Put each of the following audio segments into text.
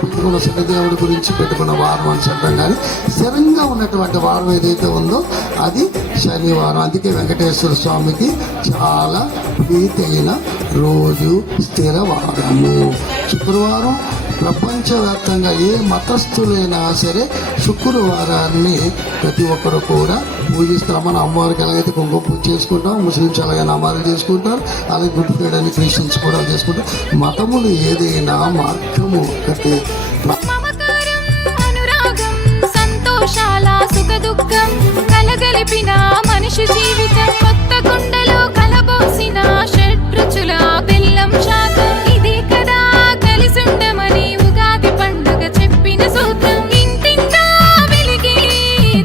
పెట్టుకున్న శనిదేవుడి గురించి పెట్టుకున్న వారం అని చెప్పడం, కానీ స్థిరంగా ఉన్నటువంటి వారం ఏదైతే ఉందో అది శనివారం. అందుకే వెంకటేశ్వర స్వామికి చాలా ప్రీతి అయిన రోజు స్థిర వారము శుక్రవారం. ప్రపంచవ్యాప్తంగా ఏ మతస్థులైనా సరే శుక్రవారాన్ని ప్రతి ఒక్కరు కూడా పూజిస్తారు. మన అమ్మవారికి ఎలాగైతే కుంకుమ పూజ చేసుకుంటాం, ముస్లింస్ ఎలాగైనా అమ్మాయిలు చేసుకుంటారు, అలాగే గుడ్ ఫ్రైడే అని క్రిస్టియన్స్ కూడా చేసుకుంటారు. మతములు ఏదైనా మార్గము ఒకటే. కలగలిపిన మనిషి జీవితం కొత్త కుండలో కలబోసిన షడ్రుచుల బెల్లం శాతం ఇదే కదా కలిసుండమని ఉగాది పండుగ చెప్పిన సూత్రం. ఇంటింటా వెలిగి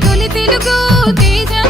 తొలి తెలుగు తేజం